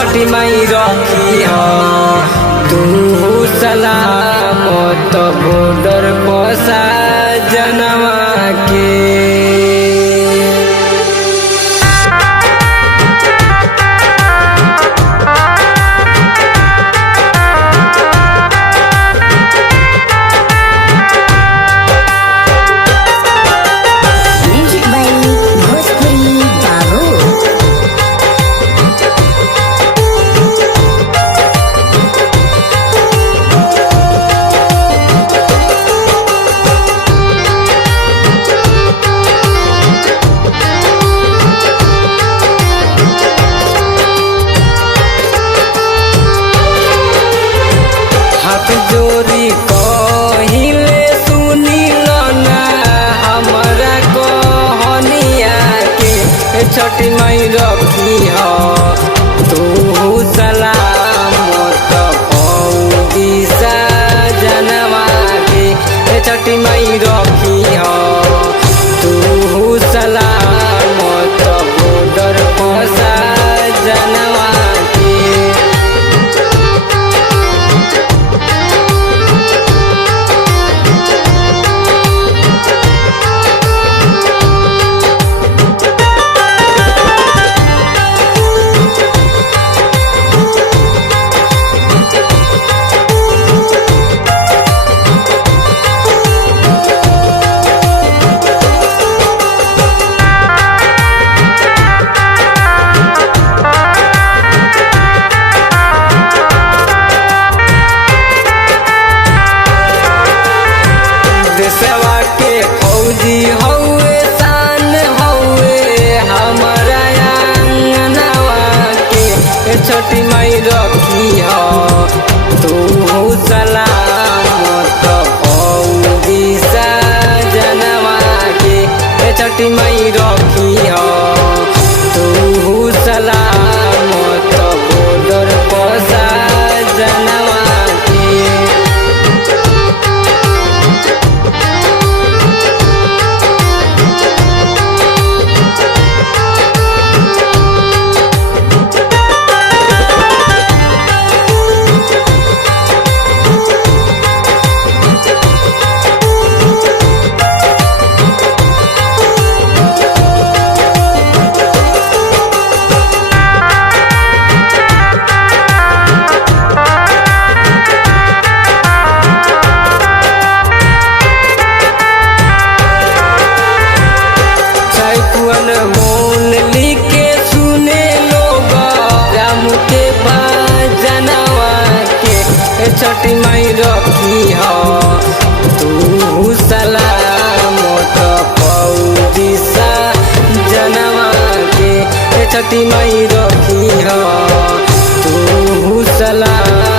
छठी माई रखी हो तू सलामत बॉर्डर पसा जनवा के। जोरी कहिले सुनिल ना हमरा कहनिया के छठी माई रखी हो तू सलामत पौदिसा जनवा के। छठी माई रखी हो तू सलामत बॉर्डर पसा जनवा के। देशवा के फौजी हौवे शान हौवे हमारा आंगनवा के। छठी माई रखी हो तू सलामत पौदिसा जनवा के। छठी माई रखी हो तू सलामत बॉर्डर पसा जनवा के। मोल लिखे सुने लोग राम के भजनवा के। छठी माई रखी हो तू सलामत पौदिसा जनवा के। छठी माई रखी हो तू सलामत